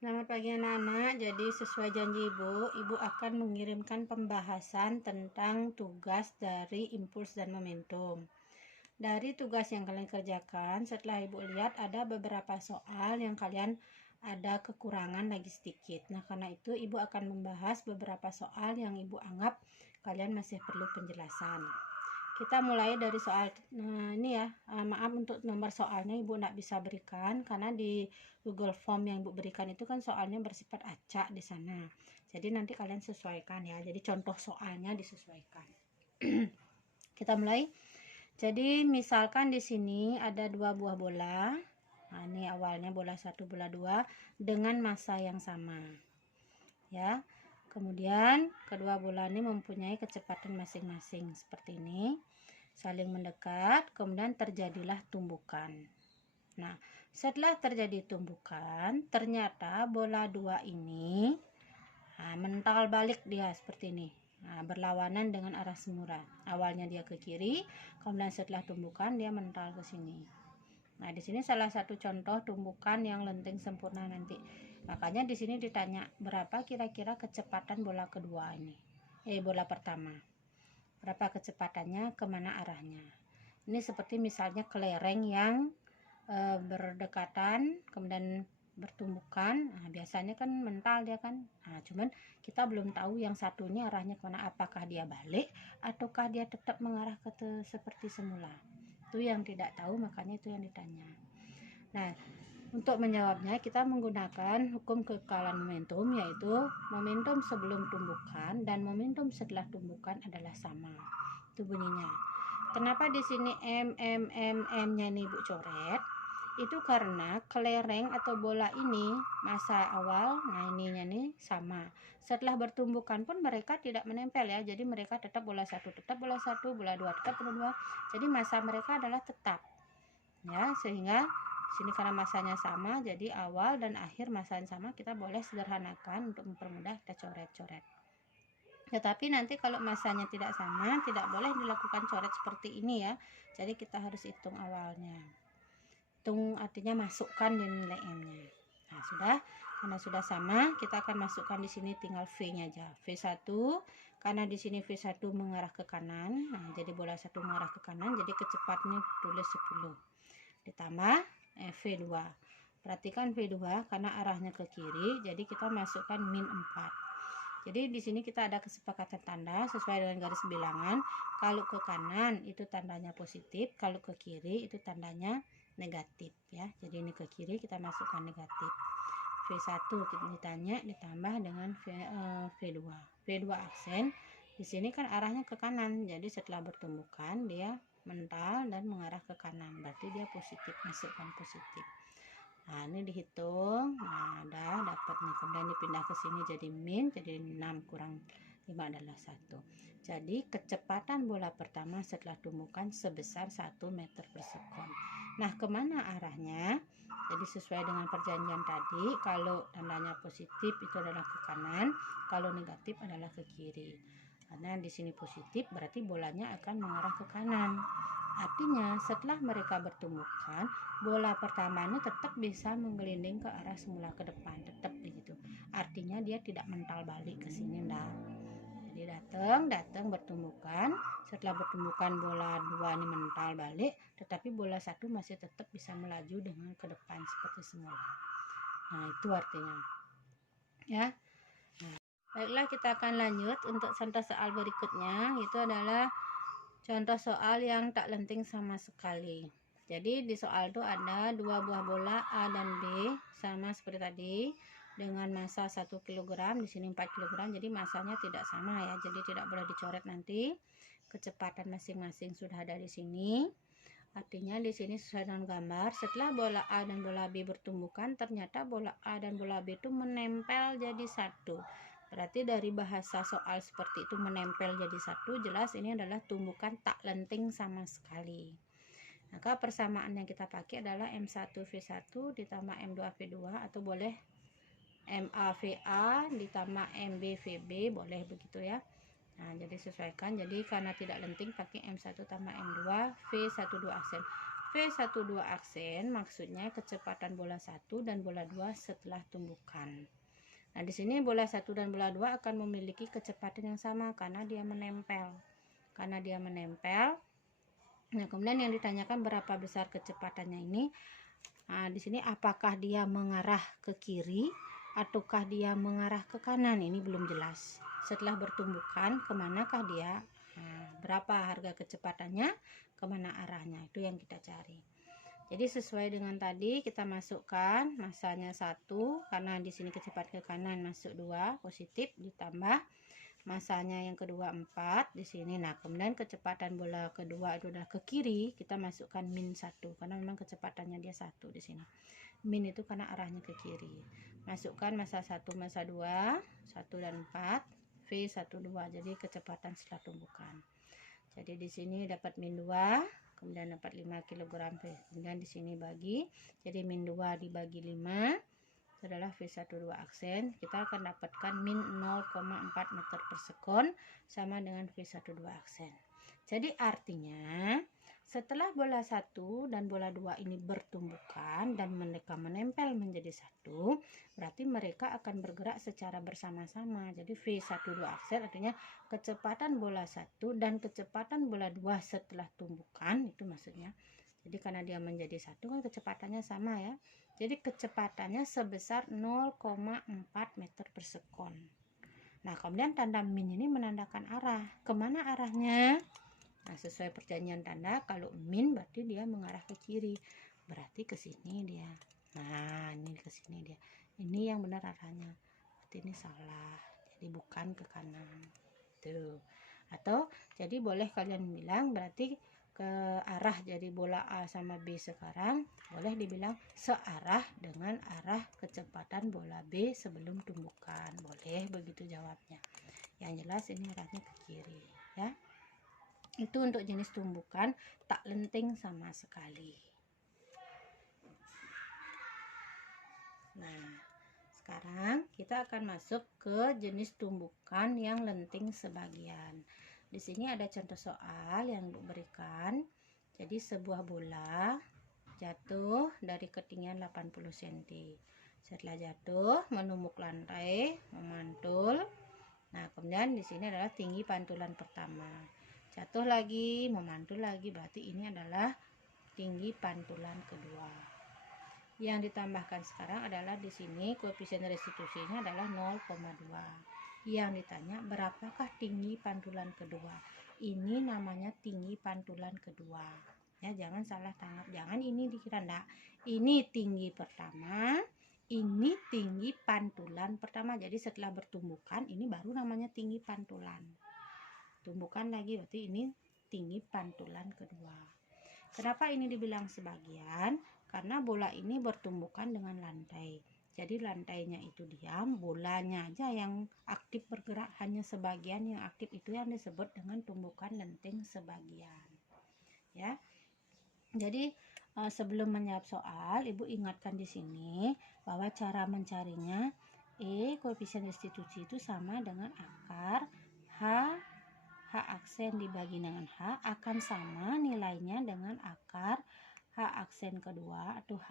Selamat pagi anak-anak. Jadi sesuai janji Ibu akan mengirimkan pembahasan tentang tugas dari impuls dan momentum. Dari tugas yang kalian kerjakan, setelah Ibu lihat ada beberapa soal yang kalian ada kekurangan lagi sedikit. Nah, karena itu Ibu akan membahas beberapa soal yang Ibu anggap kalian masih perlu penjelasan. Kita mulai dari soal ini ya. Maaf untuk nomor soalnya Ibu tidak bisa berikan karena di Google Form yang Ibu berikan itu kan soalnya bersifat acak di sana. Jadi nanti kalian sesuaikan ya. Jadi contoh soalnya disesuaikan. Kita mulai. Jadi misalkan di sini ada 2 buah bola. Nah, ini awalnya bola 1, bola 2 dengan massa yang sama. Ya. Kemudian kedua bola ini mempunyai kecepatan masing-masing seperti ini. Saling mendekat, kemudian terjadilah tumbukan. Nah, setelah terjadi tumbukan, ternyata bola 2 ini mental balik dia seperti ini. Berlawanan dengan arah semula. Awalnya dia ke kiri, kemudian setelah tumbukan dia mental ke sini. Nah, di sini salah satu contoh tumbukan yang lenting sempurna nanti. Makanya di sini ditanya berapa kira-kira kecepatan bola kedua ini. Bola pertama. Berapa kecepatannya, kemana arahnya. Ini seperti misalnya kelereng yang berdekatan kemudian bertumbukan. Nah, biasanya kan mental dia kan. Nah, cuman kita belum tahu yang satunya arahnya kemana, apakah dia balik ataukah dia tetap mengarah ke seperti semula. Itu yang tidak tahu, makanya itu yang ditanya. Nah, untuk menjawabnya kita menggunakan hukum kekekalan momentum, yaitu momentum sebelum tumbukan dan momentum setelah tumbukan adalah sama. Itu bunyinya. Kenapa di sini M-nya ini Ibu coret? Itu karena kelereng atau bola ini masa awal, nah ininya nih sama. Setelah bertumbukan pun mereka tidak menempel ya. Jadi mereka tetap bola 1 tetap bola 1, bola 2 tetap bola 2. Jadi masa mereka adalah tetap. Ya, sehingga sini karena masanya sama, jadi awal dan akhir masanya sama, kita boleh sederhanakan untuk mempermudah kita coret-coret. Tetapi nanti kalau masanya tidak sama, tidak boleh dilakukan coret seperti ini ya. Jadi kita harus hitung awalnya. Hitung artinya masukkan di nilai M-nya. Nah, sudah. Karena sudah sama, kita akan masukkan di sini tinggal V-nya aja. V1 karena di sini V1 mengarah ke kanan. Nah, jadi bola 1 mengarah ke kanan, jadi kecepatnya tulis 10. Ditambah V2. Perhatikan V2 karena arahnya ke kiri, jadi kita masukkan min 4. Jadi di sini kita ada kesepakatan tanda sesuai dengan garis bilangan. Kalau ke kanan itu tandanya positif, kalau ke kiri itu tandanya negatif ya. Jadi ini ke kiri kita masukkan negatif. V1 ditanya ditambah dengan V2. V2 aksen. Di sini kan arahnya ke kanan. Jadi setelah bertumbukan dia mental dan mengarah ke kanan. Berarti dia positif, masukkan positif. Nah, ini dihitung. Nah, udah dapat nih. Kemudian dipindah ke sini jadi min, jadi 6 kurang 5 adalah 1. Jadi kecepatan bola pertama setelah tumbukan sebesar 1 meter per sekon. Nah, kemana arahnya? Jadi sesuai dengan perjanjian tadi, kalau tandanya positif itu adalah ke kanan, kalau negatif adalah ke kiri. Karena di sini positif berarti bolanya akan mengarah ke kanan. Artinya setelah mereka bertumbukan, bola pertamanya tetap bisa menggelinding ke arah semula ke depan, tetap begitu. Artinya dia tidak mental balik ke sini enggak. Jadi datang bertumbukan, setelah bertumbukan bola 2 ini mental balik, tetapi bola 1 masih tetap bisa melaju dengan ke depan seperti semula. Nah, itu artinya. Ya. Nah, baiklah kita akan lanjut untuk contoh soal berikutnya, itu adalah contoh soal yang tak lenting sama sekali. Jadi di soal itu ada 2 buah bola A dan B sama seperti tadi dengan massa 1 kg, di sini 4 kg. Jadi massanya tidak sama ya. Jadi tidak boleh dicoret nanti. Kecepatan masing-masing sudah ada di sini. Artinya di sini sesuai dengan gambar, setelah bola A dan bola B bertumbukan, ternyata bola A dan bola B itu menempel jadi satu. Berarti dari bahasa soal seperti itu menempel jadi satu, jelas ini adalah tumbukan tak lenting sama sekali. Maka persamaan yang kita pakai adalah M1V1 ditambah M2V2 atau boleh MAVA ditambah MBVB, boleh begitu ya. Nah, jadi sesuaikan. Jadi karena tidak lenting pakai M1 tambah M2 V12 aksen. V12 aksen maksudnya kecepatan bola 1 dan bola 2 setelah tumbukan. Nah, di sini bola 1 dan bola 2 akan memiliki kecepatan yang sama karena dia menempel. Nah, kemudian yang ditanyakan berapa besar kecepatannya ini. Nah, di sini apakah dia mengarah ke kiri ataukah dia mengarah ke kanan, ini belum jelas. Setelah bertumbukan, kemanakah dia? Nah, berapa harga kecepatannya, kemana arahnya, itu yang kita cari. Jadi sesuai dengan tadi kita masukkan masanya 1 karena di sini kecepatan ke kanan masuk 2 positif, ditambah masanya yang kedua 4 di sini. Nah, kemudian kecepatan bola kedua itu udah ke kiri, kita masukkan min 1 karena memang kecepatannya dia 1 di sini. Min itu karena arahnya ke kiri. Masukkan masa 1, masa 2, 1 dan 4, V12. Jadi kecepatan setelah tumbukan. Jadi di sini dapat min 2, kemudian dapat 5 kg. Kemudian di sini bagi, jadi min 2 dibagi 5 itu adalah V12 aksen. Kita akan dapatkan min 0,4 meter per sekon sama dengan V12 aksen. Jadi artinya setelah bola 1 dan bola 2 ini bertumbukan dan mereka menempel menjadi satu, berarti mereka akan bergerak secara bersama-sama. Jadi V12 aksen artinya kecepatan bola 1 dan kecepatan bola 2 setelah tumbukan, itu maksudnya. Jadi karena dia menjadi satu kan kecepatannya sama ya. Jadi kecepatannya sebesar 0,4 meter per sekon. Nah, kemudian tanda min ini menandakan arah. Kemana arahnya? Nah, sesuai perjanjian tanda, kalau min berarti dia mengarah ke kiri. Berarti ke sini dia. Nah, ini ke sini dia. Ini yang benar arahnya. Berarti ini salah. Jadi bukan ke kanan. Tuh. Atau jadi boleh kalian bilang berarti ke arah, jadi bola A sama B sekarang boleh dibilang searah dengan arah kecepatan bola B sebelum tumbukan. Boleh begitu jawabnya. Yang jelas ini arahnya ke kiri ya. Itu untuk jenis tumbukan tak lenting sama sekali. Nah, sekarang kita akan masuk ke jenis tumbukan yang lenting sebagian. Di sini ada contoh soal yang diberikan. Jadi sebuah bola jatuh dari ketinggian 80 cm. Setelah jatuh menumbuk lantai, memantul. Nah, kemudian di sini adalah tinggi pantulan pertama. Jatuh lagi, memantul lagi, berarti ini adalah tinggi pantulan kedua. Yang ditambahkan sekarang adalah di sini koefisien restitusinya adalah 0,2. Yang ditanya berapakah tinggi pantulan kedua? Ini namanya tinggi pantulan kedua. Ya, jangan salah tangkap. Jangan ini dikira enggak. Ini tinggi pertama, ini tinggi pantulan pertama. Jadi setelah bertumbukan ini baru namanya tinggi pantulan. Tumbukan lagi berarti ini tinggi pantulan kedua. Kenapa ini dibilang sebagian? Karena bola ini bertumbukan dengan lantai. Jadi lantainya itu diam, bolanya aja yang aktif bergerak, hanya sebagian yang aktif, itu yang disebut dengan tumbukan lenting sebagian. Ya. Jadi sebelum menjawab soal, Ibu ingatkan di sini bahwa cara mencarinya koefisien restitusi itu sama dengan akar H aksen dibagi dengan H akan sama nilainya dengan akar H aksen kedua atau H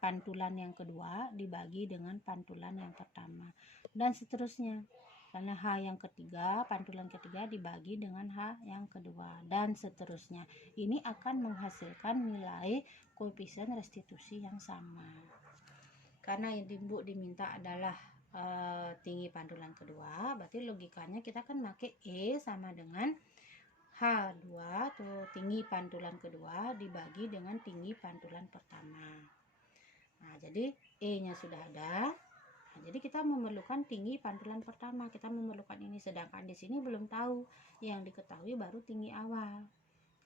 pantulan yang kedua dibagi dengan pantulan yang pertama, dan seterusnya. Karena H yang ketiga, pantulan ketiga dibagi dengan H yang kedua, dan seterusnya. Ini akan menghasilkan nilai koefisien restitusi yang sama. Karena yang Ibu diminta adalah tinggi pantulan kedua, berarti logikanya kita kan pakai E sama dengan H2 atau tinggi pantulan kedua dibagi dengan tinggi pantulan pertama. Nah, jadi E-nya sudah ada. Nah, jadi kita memerlukan tinggi pantulan pertama, kita memerlukan ini, sedangkan di sini belum tahu. Yang diketahui baru tinggi awal.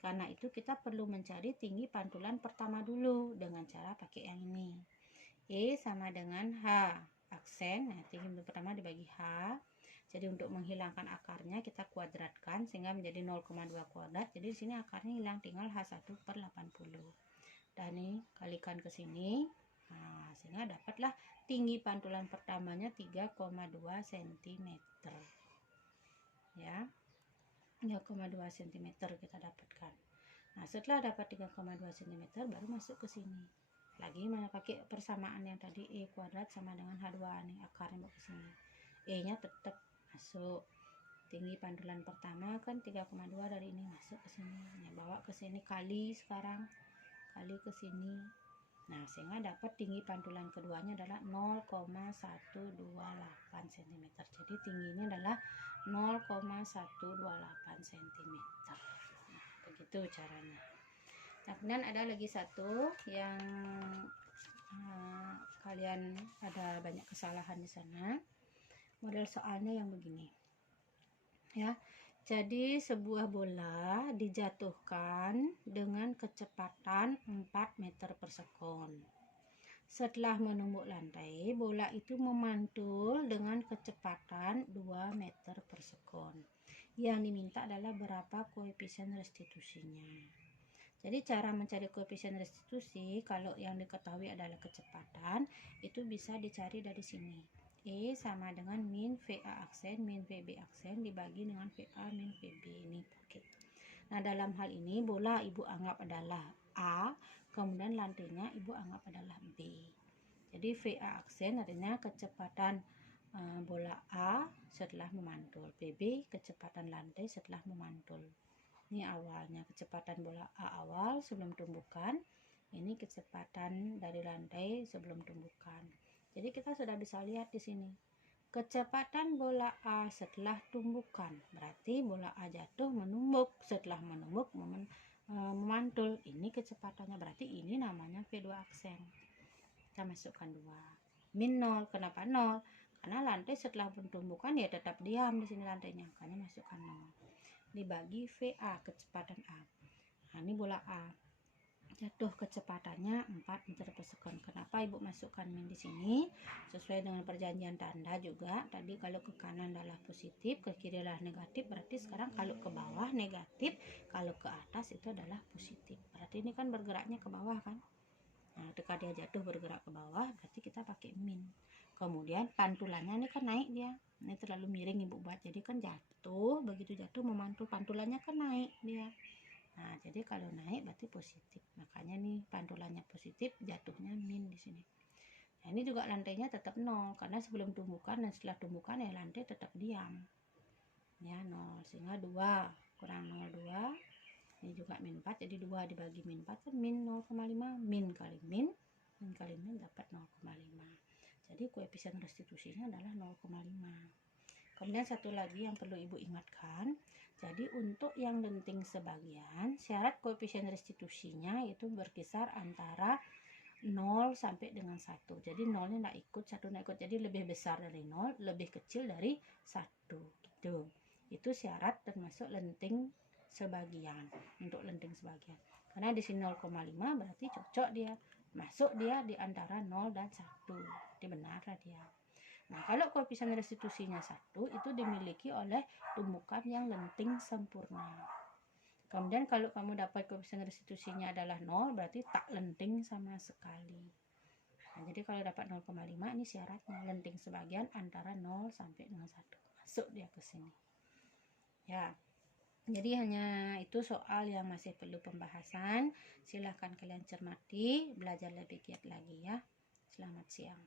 Karena itu kita perlu mencari tinggi pantulan pertama dulu dengan cara pakai yang ini. E sama dengan H aksen, nah tinggi pertama dibagi H. Jadi untuk menghilangkan akarnya kita kuadratkan sehingga menjadi 0,2 kuadrat. Jadi di sini akarnya hilang, tinggal H1/80. Dan ini kalikan ke sini. Nah, sehingga dapatlah tinggi pantulan pertamanya 3,2 cm. Ya. 3,2 cm kita dapatkan. Nah, setelah dapat 3,2 cm baru masuk ke sini. Lagi pakai persamaan yang tadi, E kuadrat sama dengan H2 nih, akarnya ke sini. E-nya tetap masuk. Tinggi pantulan pertama kan 3,2, dari ini masuk ke sini. Nah, bawa ke sini kali sekarang. Kali ke sini. Nah, sehingga dapat tinggi pantulan keduanya adalah 0,128 cm. Jadi tingginya adalah 0,128 cm. Nah, begitu caranya. Nah, kemudian ada lagi satu yang kalian ada banyak kesalahan di sana. Model soalnya yang begini. Ya. Jadi sebuah bola dijatuhkan dengan kecepatan 4 meter per sekon. Setelah menumbuk lantai, bola itu memantul dengan kecepatan 2 meter per sekon. Yang diminta adalah berapa koefisien restitusinya. Jadi cara mencari koefisien restitusi, kalau yang diketahui adalah kecepatan, itu bisa dicari dari sini. E sama dengan min VA aksen min VB aksen dibagi dengan VA min VB ini pakai. Nah, dalam hal ini bola ibu anggap adalah A, kemudian lantainya ibu anggap adalah B. Jadi VA aksen artinya kecepatan bola A setelah memantul, PB kecepatan lantai setelah memantul. Ini awalnya kecepatan bola A awal sebelum tumbukan, ini kecepatan dari lantai sebelum tumbukan. Jadi kita sudah bisa lihat di sini. Kecepatan bola A setelah tumbukan, berarti bola A jatuh menumbuk, setelah menumbuk memantul. Ini kecepatannya, berarti ini namanya V2 aksen. Kita masukkan 2. Min 0, kenapa 0? Karena lantai setelah tumbukan ya tetap diam di sini lantainya, makanya masukkan 0. Dibagi VA kecepatan A. Nah, ini bola A. Jatuh kecepatannya 4 meter per sekon. Kenapa ibu masukkan min di sini? Sesuai dengan perjanjian tanda juga. Tadi kalau ke kanan adalah positif, ke kiri adalah negatif. Berarti sekarang kalau ke bawah negatif, kalau ke atas itu adalah positif. Berarti ini kan bergeraknya ke bawah kan? Nah, ketika dia jatuh bergerak ke bawah, berarti kita pakai min. Kemudian pantulannya ini kan naik dia. Ini terlalu miring ibu buat, jadi kan jatuh, begitu jatuh memantul, pantulannya kan naik dia. Nah, jadi kalau naik berarti positif. Makanya nih pantulannya positif, jatuhnya min di sini. Nah, ini juga lantainya tetap 0 karena sebelum tumbukan dan setelah tumbukan ya lantai tetap diam. Ya 0, sehingga 2 kurang 0,2. Ini juga min 4, jadi 2 dibagi min 4 kan min 0,5, min kali min dapat 0,5. Jadi koefisien restitusinya adalah 0,5. Kemudian satu lagi yang perlu ibu ingatkan, jadi untuk yang lenting sebagian, syarat koefisien restitusinya itu berkisar antara 0 sampai dengan 1. Jadi 0-nya tidak ikut, 1 tidak ikut. Jadi lebih besar dari 0, lebih kecil dari 1. Gitu. Itu syarat termasuk lenting sebagian. Untuk lenting sebagian. Karena di sini 0,5 berarti cocok dia. Masuk dia di antara 0 dan 1. Jadi benar lah dia. Nah, kalau koefisien restitusinya 1 itu dimiliki oleh tumbukan yang lenting sempurna. Kemudian kalau kamu dapat koefisien restitusinya adalah 0, berarti tak lenting sama sekali. Nah, jadi kalau dapat 0,5 ini syaratnya lenting sebagian antara 0 sampai dengan 1. Masuk dia ke sini. Ya. Jadi hanya itu soal yang masih perlu pembahasan. Silahkan kalian cermati, belajar lebih giat lagi ya. Selamat siang.